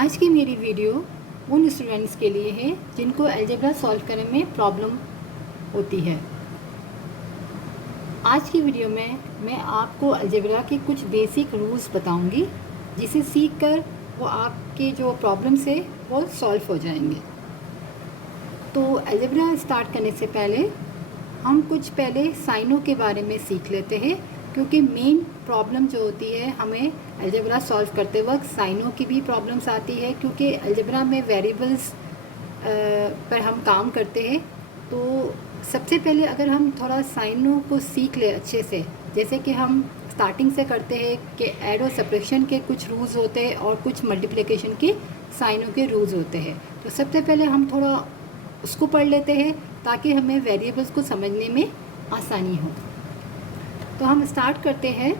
आज की मेरी वीडियो उन स्टूडेंट्स के लिए है जिनको अलजेब्रा सॉल्व करने में प्रॉब्लम होती है। आज की वीडियो में मैं आपको अलजेब्रा के कुछ बेसिक रूल्स बताऊंगी, जिसे सीखकर वो आपके जो प्रॉब्लम्स है वो सॉल्व हो जाएंगे। तो अलजेब्रा स्टार्ट करने से पहले हम कुछ पहले साइनों के बारे में सीख लेते हैं, क्योंकि मेन प्रॉब्लम जो होती है हमें अलजेब्रा सॉल्व करते वक्त साइनों की भी प्रॉब्लम्स आती है, क्योंकि अलजेब्रा में वेरिएबल्स पर हम काम करते हैं। तो सबसे पहले अगर हम थोड़ा साइनों को सीख ले अच्छे से, जैसे कि हम स्टार्टिंग से करते हैं कि ऐड और सब्ट्रैक्शन के कुछ रूल्स होते हैं और कुछ मल्टीप्लिकेशन के साइनों के रूल्स होते हैं। तो सबसे पहले हम थोड़ा उसको पढ़ लेते हैं ताकि हमें वेरिएबल्स को समझने में आसानी हो। तो हम स्टार्ट करते हैं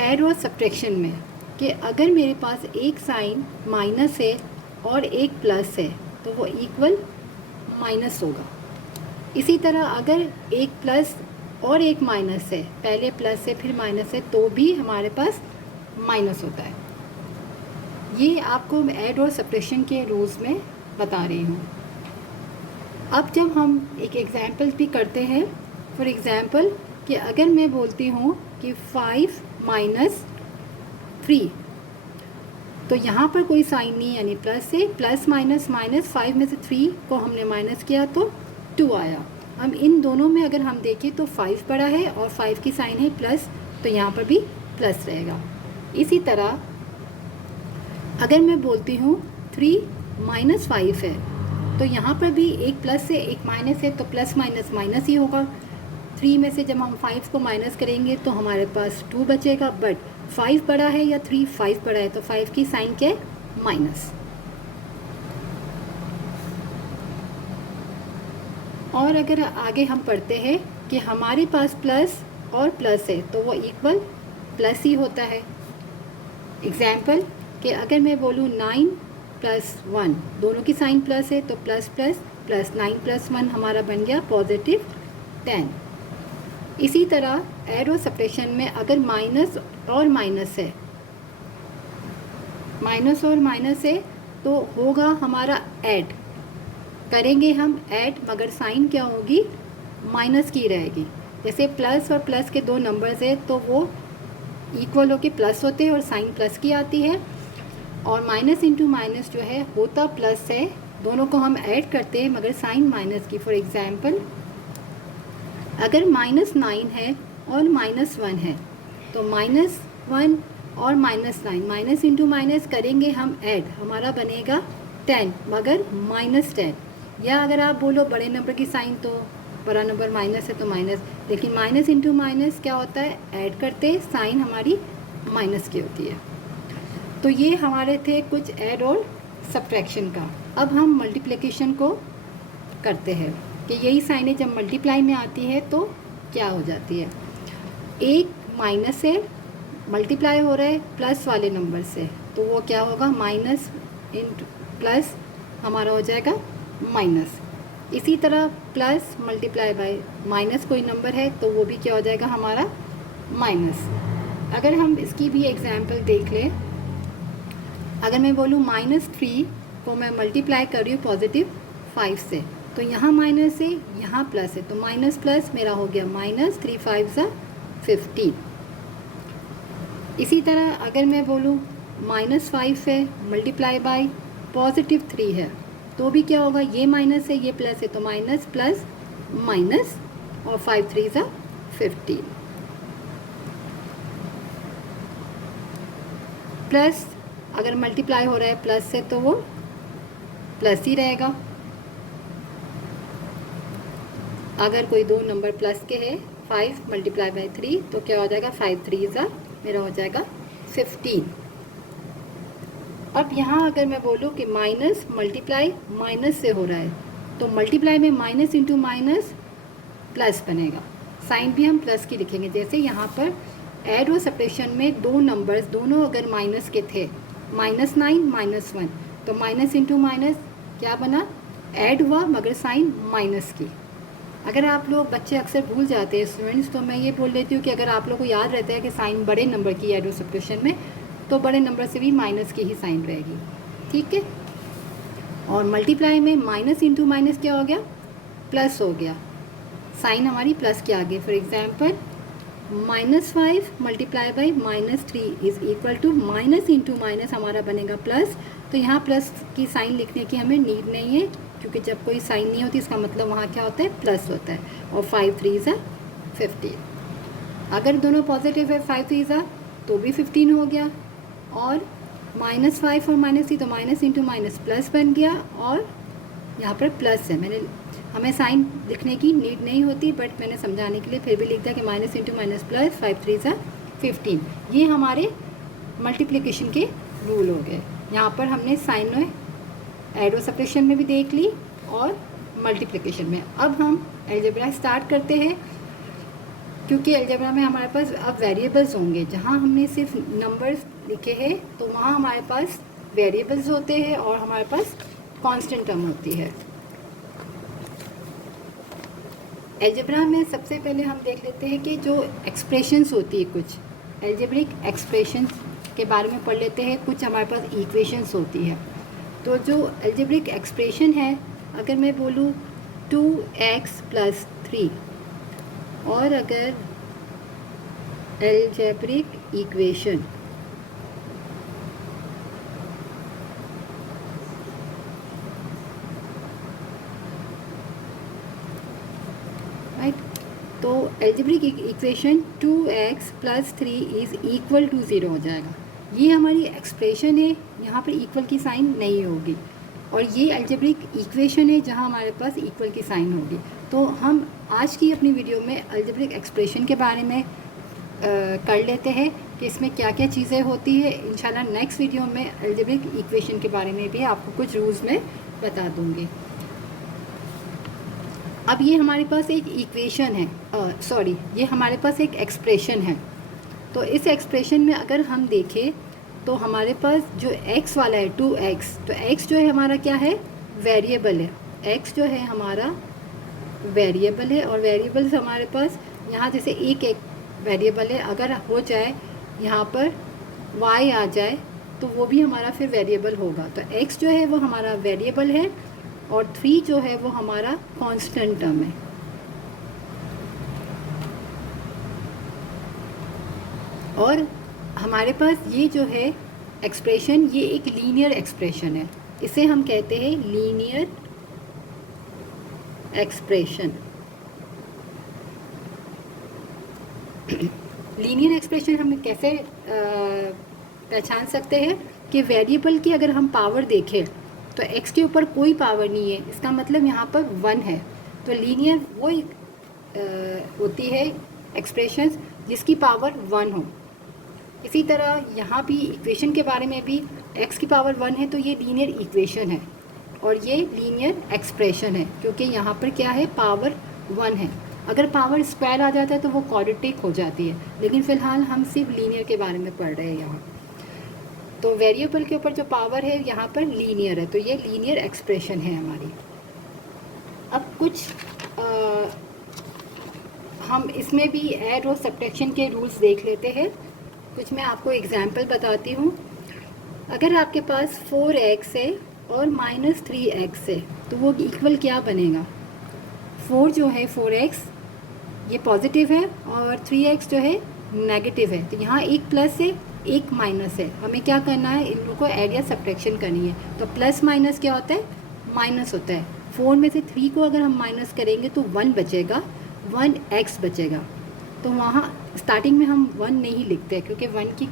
ऐड और सब्ट्रैक्शन में कि अगर मेरे पास एक साइन माइनस है और एक प्लस है तो वो इक्वल माइनस होगा। इसी तरह अगर एक प्लस और एक माइनस है, पहले प्लस है फिर माइनस है, तो भी हमारे पास माइनस होता है। ये आपको ऐड और सब्ट्रैक्शन के रूल्स में बता रही हूँ। अब जब हम एक एग्जाम्पल भी करते हैं, फॉर एग्ज़ाम्पल कि अगर मैं बोलती हूँ कि 5 माइनस 3, तो यहाँ पर कोई साइन नहीं, यानी प्लस से प्लस माइनस माइनस 5 में से 3 को हमने माइनस किया तो 2 आया। हम इन दोनों में अगर हम देखें तो 5 बड़ा है और 5 की साइन है प्लस, तो यहाँ पर भी प्लस रहेगा। इसी तरह अगर मैं बोलती हूँ 3 माइनस 5 है, तो यहाँ पर भी एक प्लस है एक माइनस है, तो प्लस माइनस माइनस ही होगा। 3 में से जब हम 5 को माइनस करेंगे तो हमारे पास 2 बचेगा, बट 5 बड़ा है या 3, 5 बड़ा है, तो 5 की साइन क्या है, माइनस। और अगर आगे हम पढ़ते हैं कि हमारे पास प्लस और प्लस है तो वो इक्वल प्लस ही होता है। एग्जाम्पल कि अगर मैं बोलूँ 9 प्लस 1, दोनों की साइन प्लस है तो प्लस प्लस प्लस 9 प्लस 1 हमारा बन गया पॉजिटिव 10। इसी तरह ऐड और सब्ट्रैक्शन में अगर माइनस और माइनस है, माइनस और माइनस है, तो होगा हमारा ऐड, करेंगे हम ऐड, मगर साइन क्या होगी, माइनस की रहेगी। जैसे प्लस और प्लस के दो नंबर्स है तो वो इक्वल होके प्लस होते हैं और साइन प्लस की आती है, और माइनस इंटू माइनस जो है होता प्लस है, दोनों को हम ऐड करते हैं मगर साइन माइनस की। फॉर एग्जांपल अगर -9 है और -1 है, तो -1 और -9, माइनस इंटू माइनस करेंगे हम ऐड, हमारा बनेगा 10 मगर -10। या अगर आप बोलो बड़े नंबर की साइन तो बड़ा नंबर माइनस है तो माइनस, लेकिन माइनस इंटू माइनस क्या होता है, ऐड करते साइन हमारी माइनस की होती है। तो ये हमारे थे कुछ ऐड और सब्ट्रैक्शन का। अब हम मल्टीप्लिकेशन को करते हैं कि यही साइनें जब मल्टीप्लाई में आती है तो क्या हो जाती है। एक माइनस से मल्टीप्लाई हो रहा है प्लस वाले नंबर से, तो वो क्या होगा, माइनस इंटू प्लस हमारा हो जाएगा माइनस। इसी तरह प्लस मल्टीप्लाई बाय माइनस कोई नंबर है तो वो भी क्या हो जाएगा हमारा माइनस। अगर हम इसकी भी एग्जाम्पल देख लें, अगर मैं बोलूँ -3 को मैं मल्टीप्लाई कर रही हूँ पॉजिटिव 5 से, तो यहाँ माइनस है यहाँ प्लस है, तो माइनस प्लस मेरा हो गया माइनस, 3 5 15। इसी तरह अगर मैं बोलूँ -5 है मल्टीप्लाई बाय पॉजिटिव 3 है, तो भी क्या होगा, ये माइनस है ये प्लस है, तो माइनस प्लस माइनस, और 5 3 15 प्लस। अगर मल्टीप्लाई हो रहा है प्लस से तो वो प्लस ही रहेगा। अगर कोई दो नंबर प्लस के है, 5 मल्टीप्लाई बाय 3, तो क्या हो जाएगा, 5 3 मेरा हो जाएगा 15। अब यहाँ अगर मैं बोलूँ कि माइनस मल्टीप्लाई माइनस से हो रहा है, तो मल्टीप्लाई में माइनस इंटू माइनस प्लस बनेगा, साइन भी हम प्लस की लिखेंगे। जैसे यहाँ पर ऐड और सब्ट्रैक्शन में दो नंबर्स दोनों अगर माइनस के थे, -9 -1, तो माइनस इंटू माइनस क्या बना, ऐड हुआ मगर साइन माइनस की। अगर आप लोग बच्चे अक्सर भूल जाते हैं स्टूडेंट्स, तो मैं ये बोल लेती हूँ कि अगर आप लोग को याद रहता है कि साइन बड़े नंबर की ऐड और सब्ट्रैक्शन में, तो बड़े नंबर से भी माइनस की ही साइन रहेगी, ठीक है। और मल्टीप्लाई में माइनस इंटू माइनस क्या हो गया, प्लस हो गया, साइन हमारी प्लस के आगे। For example -5 multiply by -3 is equal to minus into minus हमारा बनेगा प्लस। तो यहाँ प्लस की साइन लिखने की हमें नीड नहीं है, क्योंकि जब कोई साइन नहीं होती इसका मतलब वहाँ क्या होता है, प्लस होता है। और 5 3 15, अगर दोनों पॉजिटिव है 5 3 तो भी 15 हो गया। और -5 और -3 तो माइनस इंटू माइनस प्लस बन गया, और यहाँ पर प्लस है। हमें साइन लिखने की नीड नहीं होती, बट मैंने समझाने के लिए फिर भी लिख दिया कि माइनस इंटू माइनस प्लस, 5 3 15। ये हमारे मल्टीप्लिकेशन के रूल हो गए। यहाँ पर हमने साइन में एडो सब्ट्रैक्शन में भी देख ली और मल्टीप्लिकेशन में। अब हम अलजेब्रा स्टार्ट करते हैं, क्योंकि अलजेब्रा में हमारे पास अब वेरिएबल्स होंगे। जहाँ हमने सिर्फ नंबर्स लिखे हैं तो वहाँ हमारे पास वेरिएबल्स होते हैं और हमारे पास कांस्टेंट टर्म होती है। अलजेब्रा में सबसे पहले हम देख लेते हैं कि जो एक्सप्रेशंस होती है, कुछ अलजेब्रिक एक्सप्रेशंस के बारे में पढ़ लेते हैं। कुछ हमारे पास इक्वेशंस होती है। तो जो अलजेब्रिक एक्सप्रेशन है, अगर मैं बोलूँ 2x + 3, और अगर अलजेब्रिक इक्वेशन राइट, तो algebraic equation 2x + 3 is equal to 0 हो जाएगा। ये हमारी एक्सप्रेशन है, यहाँ पर इक्वल की साइन नहीं होगी। और ये अलजेब्रिक इक्वेशन है जहाँ हमारे पास इक्वल की साइन होगी। तो हम आज की अपनी वीडियो में अलजेब्रिक एक्सप्रेशन के बारे में कर लेते हैं कि इसमें क्या क्या चीज़ें होती है। इंशाल्लाह नेक्स्ट वीडियो में अलजेब्रिक इक्वेशन के बारे में भी आपको कुछ रूल्स में बता दूँगी। अब ये हमारे पास एक इक्वेशन है, ये हमारे पास एक एक्सप्रेशन है। तो इस एक्सप्रेशन में अगर हम देखें तो हमारे पास जो x वाला है 2x, तो x जो है हमारा क्या है, वेरिएबल है। x जो है हमारा वेरिएबल है, और वेरिएबल्स हमारे पास यहाँ जैसे एक वेरिएबल है, अगर हो जाए यहाँ पर y आ जाए तो वो भी हमारा फिर वेरिएबल होगा। तो x जो है वो हमारा वेरिएबल है, और 3 जो है वो हमारा कांस्टेंट टर्म है। और हमारे पास ये जो है एक्सप्रेशन, ये एक लीनियर एक्सप्रेशन है। इसे हम कहते हैं लीनियर एक्सप्रेशन। लीनियर एक्सप्रेशन हम कैसे पहचान सकते हैं कि वेरिएबल की अगर हम पावर देखें तो x के ऊपर कोई पावर नहीं है, इसका मतलब यहाँ पर 1 है। तो लीनियर वो होती है एक्सप्रेशन जिसकी पावर 1 हो। इसी तरह यहाँ भी इक्वेशन के बारे में भी x की पावर 1 है तो ये लीनियर इक्वेशन है, और ये लीनियर एक्सप्रेशन है, क्योंकि यहाँ पर क्या है, पावर 1 है। अगर पावर स्क्वायर आ जाता है तो वो क्वाड्रेटिक हो जाती है, लेकिन फ़िलहाल हम सिर्फ लीनियर के बारे में पढ़ रहे हैं यहाँ। तो वेरिएबल के ऊपर जो पावर है यहाँ पर लीनियर है, तो ये लीनियर एक्सप्रेशन है हमारी। अब कुछ हम इसमें भी ऐड और सब्ट्रैक्शन के रूल्स देख लेते हैं। कुछ मैं आपको एग्जांपल बताती हूँ। अगर आपके पास 4x है और -3x है तो वो इक्वल क्या बनेगा, 4 जो है 4x ये पॉजिटिव है और 3x जो है नेगेटिव है। तो यहाँ एक प्लस है एक माइनस है, हमें क्या करना है, इन लोगों को ऐड या सब्ट्रैक्शन करनी है। तो प्लस माइनस क्या होता है, माइनस होता है। 4 में से 3 को अगर हम माइनस करेंगे तो 1 बचेगा, 1x बचेगा। तो वहाँ स्टार्टिंग में हम 1 नहीं लिखते क्योंकि 1 की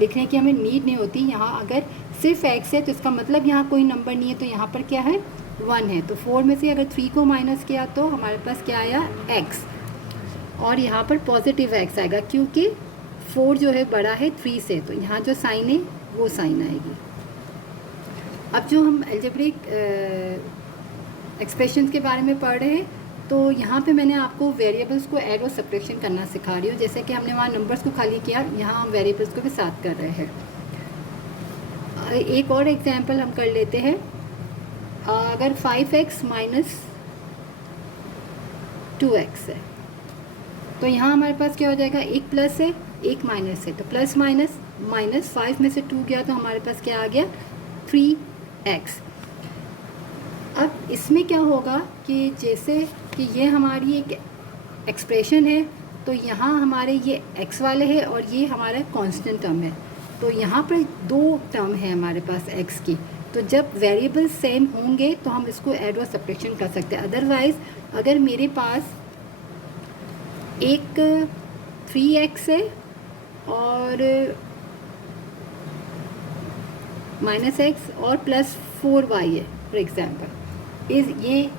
लिखने की हमें नीड नहीं होती। यहाँ अगर सिर्फ x है तो इसका मतलब यहाँ कोई नंबर नहीं है, तो यहाँ पर क्या है, 1 है। तो 4 में से अगर 3 को माइनस किया तो हमारे पास क्या आया, x, और यहाँ पर पॉजिटिव x आएगा क्योंकि 4 जो है बड़ा है 3 से, तो यहाँ जो साइन है वो साइन आएगी। अब जो हम अलजेब्रिक एक्सप्रेशंस के बारे में पढ़ रहे हैं, तो यहाँ पे मैंने आपको वेरिएबल्स को ऐड और सब्ट्रैक्शन करना सिखा रही हूँ। जैसे कि हमने वहाँ नंबर्स को खाली किया, यहाँ हम वेरिएबल्स को भी साथ कर रहे हैं। एक और एग्जांपल हम कर लेते हैं। अगर 5x - 2x है तो यहाँ हमारे पास क्या हो जाएगा, एक प्लस है एक माइनस है, तो प्लस माइनस माइनस 5 में से 2 गया तो हमारे पास क्या आ गया 3x। अब इसमें क्या होगा कि जैसे कि ये हमारी एक एक्सप्रेशन है, तो यहाँ हमारे ये x वाले है और ये हमारा कांस्टेंट टर्म है, तो यहाँ पर दो टर्म है हमारे पास x की। तो जब वेरिएबल सेम होंगे तो हम इसको ऐड और सब्ट्रैक्शन कर सकते हैं। अदरवाइज़ अगर मेरे पास एक 3x है और -x और +4y है फॉर एग्ज़ाम्पल, ये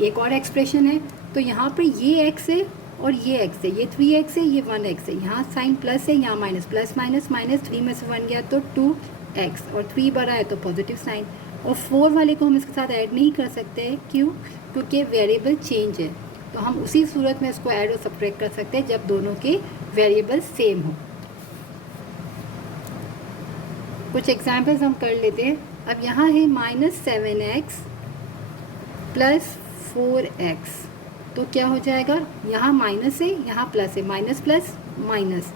एक और एक्सप्रेशन है, तो यहाँ पर ये x है और ये x है, ये 3x है, ये 1x है, यहाँ साइन प्लस है, यहाँ माइनस, प्लस माइनस माइनस, 3 में से 1 गया तो 2x और 3 बड़ा है तो पॉजिटिव साइन। और 4 वाले को हम इसके साथ ऐड नहीं कर सकते हैं, क्यों? क्योंकि वेरिएबल चेंज है, तो हम उसी सूरत में इसको ऐड और सब्ट्रैक्ट कर सकते हैं जब दोनों के वेरिएबल सेम हो। कुछ एग्जाम्पल्स हम कर लेते हैं। अब यहाँ है -7x + 4x, तो क्या हो जाएगा, यहाँ माइनस है, यहाँ प्लस है, माइनस प्लस माइनस,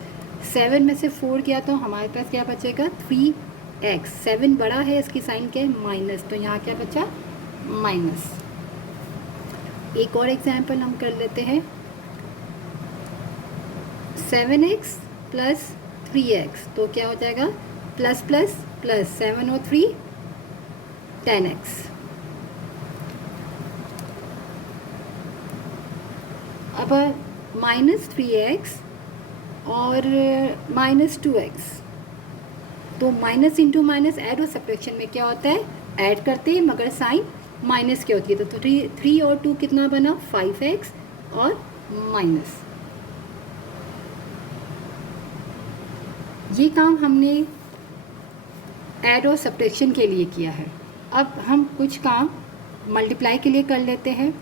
7 में से 4 गया तो हमारे पास क्या बचेगा 3x, 7 बड़ा है, इसकी साइन क्या है माइनस, तो यहाँ क्या बचा माइनस। एक और एग्जाम्पल हम कर लेते हैं, 7x + 3x, तो क्या हो जाएगा प्लस प्लस प्लस, 7 और 3 10x। अब -3x और -2x, तो माइनस इंटू माइनस ऐड और सब्ट्रैक्शन में क्या होता है, ऐड करते हैं मगर साइन माइनस की होती है, तो 3 और 2 कितना बना 5x और माइनस। ये काम हमने ऐड और सब्ट्रैक्शन के लिए किया है। अब हम कुछ काम मल्टीप्लाई के लिए कर लेते हैं।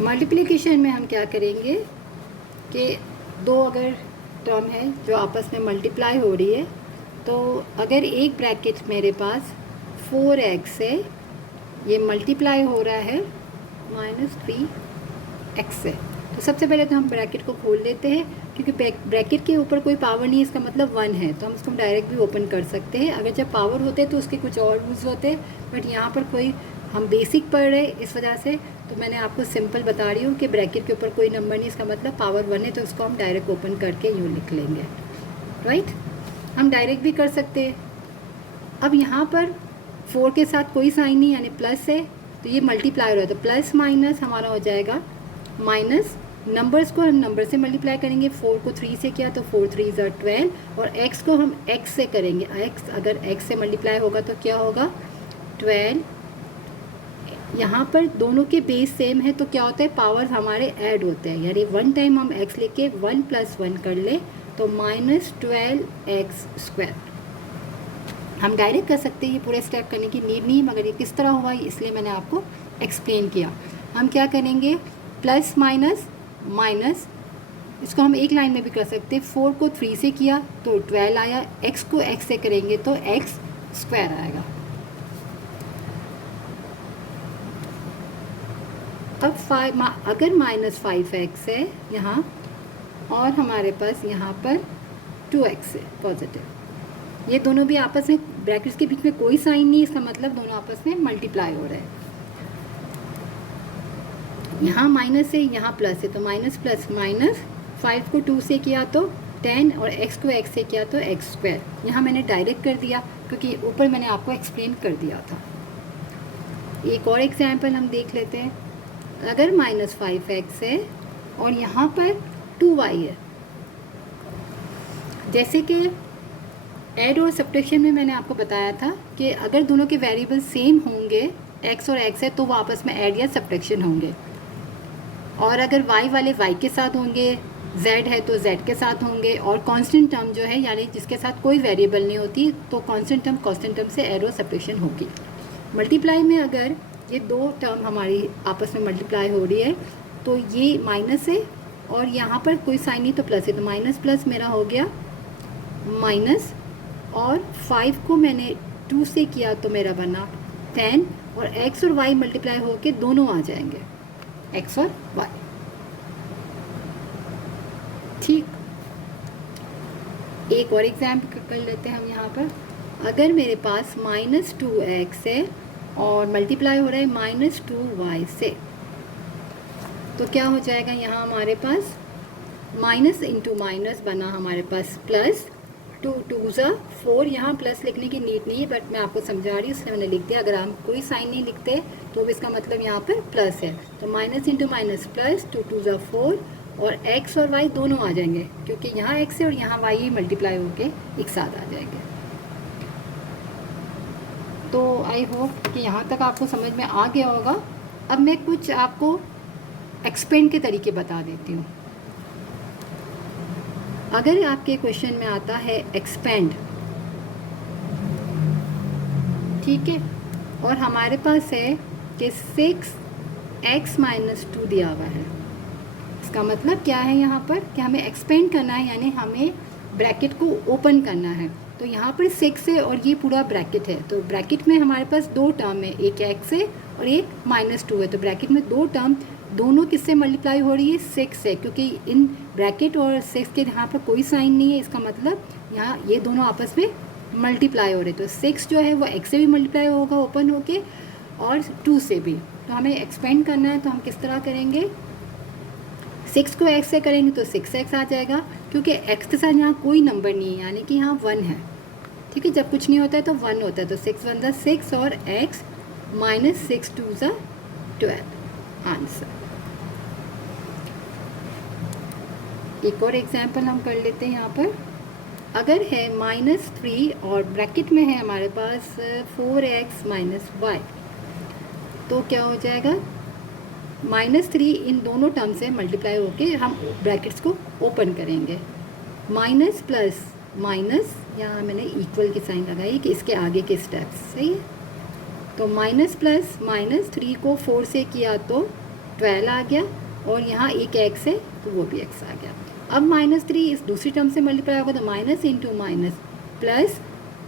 मल्टीप्लिकेशन में हम क्या करेंगे कि दो अगर टर्म है जो आपस में मल्टीप्लाई हो रही है, तो अगर एक ब्रैकेट मेरे पास 4x है, ये मल्टीप्लाई हो रहा है -3x से, तो सबसे पहले तो हम ब्रैकेट को खोल लेते हैं, क्योंकि ब्रैकेट के ऊपर कोई पावर नहीं है, इसका मतलब 1 है, तो हम इसको डायरेक्ट भी ओपन कर सकते हैं। अगर जब पावर होते तो उसके कुछ और रूल्स होते, बट यहाँ पर कोई हम बेसिक पढ़ रहे इस वजह से, तो मैंने आपको सिंपल बता रही हूँ कि ब्रैकेट के ऊपर कोई नंबर नहीं, इसका मतलब पावर 1 है, तो इसको हम डायरेक्ट ओपन करके यूँ लिख लेंगे, राइट। हम डायरेक्ट भी कर सकते हैं। अब यहाँ पर 4 के साथ कोई साइन नहीं, यानी प्लस है, तो ये मल्टीप्लाई हो रहा है, तो प्लस माइनस हमारा हो जाएगा माइनस, नंबर्स को हम नंबर से मल्टीप्लाई करेंगे, 4 को 3 से किया तो 4 3 = 12, और x को हम x से करेंगे, x अगर x से मल्टीप्लाई होगा तो क्या होगा 12। यहाँ पर दोनों के बेस सेम है, तो क्या होता है पावर हमारे ऐड होते हैं, यानी 1 टाइम हम x लेके 1 + 1 कर ले तो -12x²। हम डायरेक्ट कर सकते हैं, ये पूरे स्टेप करने की नीड नहीं, मगर ये किस तरह हुआ इसलिए मैंने आपको एक्सप्लेन किया। हम क्या करेंगे, प्लस माइनस माइनस, इसको हम एक लाइन में भी कर सकते हैं, 4 को 3 से किया तो 12 आया, x को x से करेंगे तो x² आएगा। अब अगर -5x है यहाँ, और हमारे पास यहाँ पर 2x है पॉजिटिव, ये दोनों भी आपस में ब्रैकेट्स के बीच में कोई साइन नहीं, इसका मतलब दोनों आपस में मल्टीप्लाई हो रहे हैं। यहाँ माइनस है, यहाँ प्लस है, तो माइनस प्लस माइनस, 5 को 2 से किया तो 10 और x को x से किया तो x²। यहाँ मैंने डायरेक्ट कर दिया क्योंकि ऊपर मैंने आपको एक्सप्लेन कर दिया था। एक और एग्जाम्पल हम देख लेते हैं। अगर -5x है और यहाँ पर 2y है, जैसे कि ऐड और सब्ट्रैक्शन में मैंने आपको बताया था कि अगर दोनों के वेरिएबल सेम होंगे, x और x है, तो वो आपस में ऐड या सब्ट्रैक्शन होंगे, और अगर y वाले y के साथ होंगे, z है तो z के साथ होंगे, और कांस्टेंट टर्म जो है यानी जिसके साथ कोई वेरिएबल नहीं होती, तो कांस्टेंट टर्म से ऐड और सब्ट्रैक्शन होगी। मल्टीप्लाई में अगर ये दो टर्म हमारी आपस में मल्टीप्लाई हो रही है, तो ये माइनस है और यहाँ पर कोई साइन नहीं तो प्लस है, तो माइनस प्लस मेरा हो गया माइनस, और 5 को मैंने 2 से किया तो मेरा बना 10 और x और y मल्टीप्लाई होके दोनों आ जाएंगे, x और y। ठीक, एक और एग्जाम्पल कर लेते हैं हम यहाँ पर। अगर मेरे पास -2x है और मल्टीप्लाई हो रहा है -2y से, तो क्या हो जाएगा, यहाँ हमारे पास माइनस इंटू माइनस बना हमारे पास प्लस, 2 2 ज़ा 4, यहाँ प्लस लिखने की नीड नहीं है बट मैं आपको समझा रही हूँ इसलिए मैंने लिख दिया। अगर हम कोई साइन नहीं लिखते तो इसका मतलब यहाँ पर प्लस है, तो माइनस इंटू माइनस प्लस, 2 2 ज़ा 4 और x और y दोनों आ जाएंगे क्योंकि यहाँ x है और यहाँ y ही मल्टीप्लाई होके एक साथ आ जाएंगे। तो आई होप कि यहाँ तक आपको समझ में आ गया होगा। अब मैं कुछ आपको एक्सपेंड के तरीके बता देती हूँ। अगर आपके क्वेश्चन में आता है एक्सपेंड, ठीक है, और हमारे पास है कि 6x - 2 दिया हुआ है, इसका मतलब क्या है यहाँ पर कि हमें एक्सपेंड करना है, यानी हमें ब्रैकेट को ओपन करना है। तो यहाँ पर 6 है और ये पूरा ब्रैकेट है, तो ब्रैकेट में हमारे पास दो टर्म है, एक x है और एक -2 है। तो ब्रैकेट में दो टर्म, दोनों किससे मल्टीप्लाई हो रही है, 6 से, क्योंकि इन ब्रैकेट और 6 के यहाँ पर कोई साइन नहीं है, इसका मतलब यहाँ ये दोनों आपस में मल्टीप्लाई हो रहे। तो 6 जो है वो x से भी मल्टीप्लाई होगा ओपन होके और 2 से भी। तो हमें एक्सपेंड करना है, तो हम किस तरह करेंगे, 6 को x से करेंगे तो 6x आ जाएगा, क्योंकि x के साथ यहाँ कोई नंबर नहीं है, यानी कि यहाँ 1 है। ठीक है, जब कुछ नहीं होता है तो 1 होता है, तो 6 1 ज़ा 6 और x -6 2 ज़ा 12 आंसर। एक और एग्जाम्पल हम कर लेते हैं यहाँ पर। अगर है -3 और ब्रैकेट में है हमारे पास 4x - y, तो क्या हो जाएगा, -3 इन दोनों टर्म से मल्टीप्लाई होके हम ब्रैकेट्स को ओपन करेंगे। माइनस प्लस माइनस, यहाँ मैंने इक्वल की साइन लगाई कि इसके आगे के स्टेप्स, सही है। तो माइनस प्लस -3 को 4 से किया तो 12 आ गया और यहाँ एक x है तो वो भी x आ गया। अब -3 इस दूसरी टर्म से मल्टीप्लाई होगा तो माइनस इंटू माइनस प्लस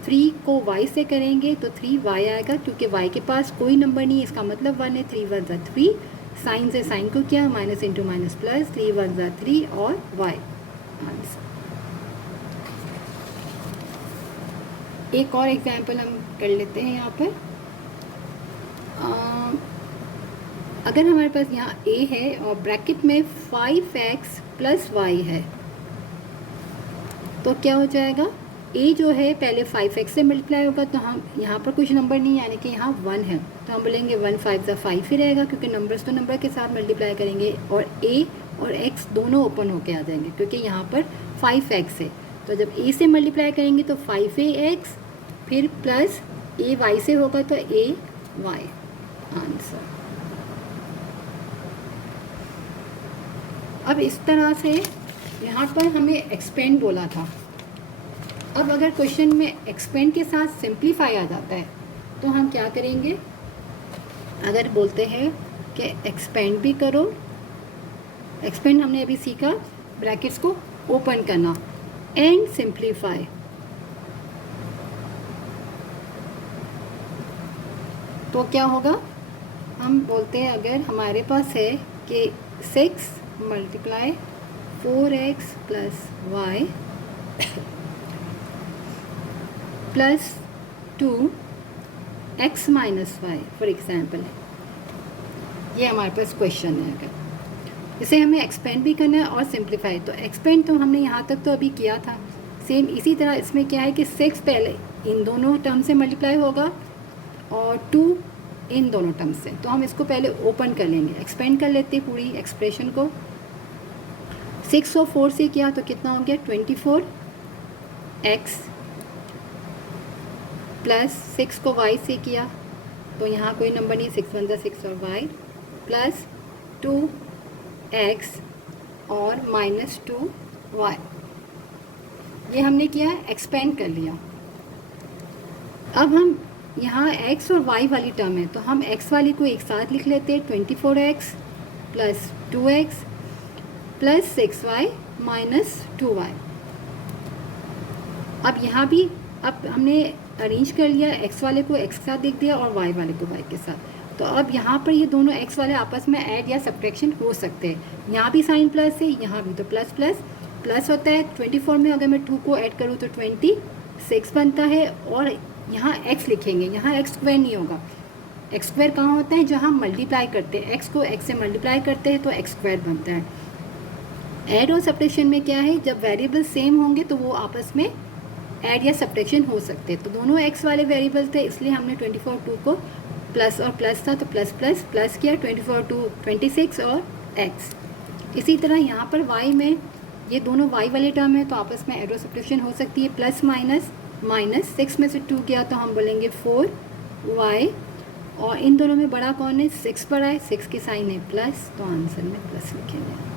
3 को y से करेंगे तो 3y आएगा, क्योंकि y के पास कोई नंबर नहीं है, इसका मतलब 1 है। 3 1 ज़ा 3, साइन से साइन को किया, माइनस इंटू माइनस प्लस, 3 1 ज़ा 3 और y आंसर। एक और एग्जाम्पल हम कर लेते हैं यहाँ पर। अगर हमारे पास यहाँ a है और ब्रैकेट में 5x + y है, तो क्या हो जाएगा, a जो है पहले 5x से मल्टीप्लाई होगा, तो हम यहाँ पर कुछ नंबर नहीं, यानी कि यहाँ 1 है, तो हम बोलेंगे 1 5 ज़ा 5 ही रहेगा, क्योंकि नंबर्स तो नंबर के साथ मल्टीप्लाई करेंगे और a और x दोनों ओपन होके आ जाएंगे, क्योंकि यहाँ पर 5x है। तो जब a से मल्टीप्लाई करेंगे तो 5ax, फिर प्लस a y से होगा तो a y आंसर। अब इस तरह से यहाँ पर हमें एक्सपेंड बोला था। अब अगर क्वेश्चन में एक्सपेंड के साथ सिंप्लीफाई आ जाता है तो हम क्या करेंगे, अगर बोलते हैं कि एक्सपेंड भी करो, एक्सपेंड हमने अभी सीखा ब्रैकेट्स को ओपन करना, एंड सिंप्लीफाई, तो क्या होगा, हम बोलते हैं अगर हमारे पास है कि 6 × 4x + y + 2x - y for example है, ये हमारे पास क्वेश्चन है। अगर इसे हमें एक्सपेंड भी करना है और सिंप्लीफाई, तो एक्सपेंड तो हमने यहाँ तक तो अभी किया था, सेम इसी तरह इसमें क्या है कि 6 पहले इन दोनों टर्म से मल्टीप्लाई होगा और 2 इन दोनों टर्म से, तो हम इसको पहले ओपन कर लेंगे, एक्सपेंड कर लेते हैं पूरी एक्सप्रेशन को। 6 और 4 से किया तो कितना हो गया, 24x प्लस 6 को y से किया तो यहाँ कोई नंबर नहीं, 6 1 ज़ा 6 और y प्लस 2x और -2y, ये हमने किया एक्सपेंड कर लिया। अब हम यहाँ x और y वाली टर्म है तो हम x वाली को एक साथ लिख लेते हैं, 24x + 2x + 6y - 2y। अब यहाँ भी अब हमने अरेंज कर लिया, एक्स वाले को एक्स के साथ देख दिया और वाई वाले को वाई के साथ। तो अब यहाँ पर ये दोनों एक्स वाले आपस में ऐड या सब्ट्रैक्शन हो सकते हैं। यहाँ भी साइन प्लस है, यहाँ भी, तो प्लस प्लस प्लस होता है। 24 में अगर मैं 2 को ऐड करूँ तो 26 बनता है। और यहाँ x लिखेंगे, यहाँ x स्क्वायर नहीं होगा। x स्क्वायर कहाँ होता है, जहाँ हम मल्टीप्लाई करते हैं, x को x से मल्टीप्लाई करते हैं तो x स्क्वायर बनता है। ऐड और सब्ट्रैक्शन में क्या है, जब वेरिएबल सेम होंगे तो वो आपस में ऐड या सब्ट्रैक्शन हो सकते हैं। तो दोनों x वाले वेरिएबल थे, इसलिए हमने 24 2 को प्लस और प्लस था तो प्लस प्लस प्लस किया, 24 2 26 और x। इसी तरह यहाँ पर y में ये दोनों y वाले टर्म है तो आपस में ऐड और सब्ट्रैक्शन हो सकती है। प्लस माइनस, माइनस 6 में से 2 गया तो हम बोलेंगे 4y, और इन दोनों में बड़ा कौन है, 6 बड़ा है, 6 की साइन है प्लस, तो आंसर में प्लस लिखेंगे।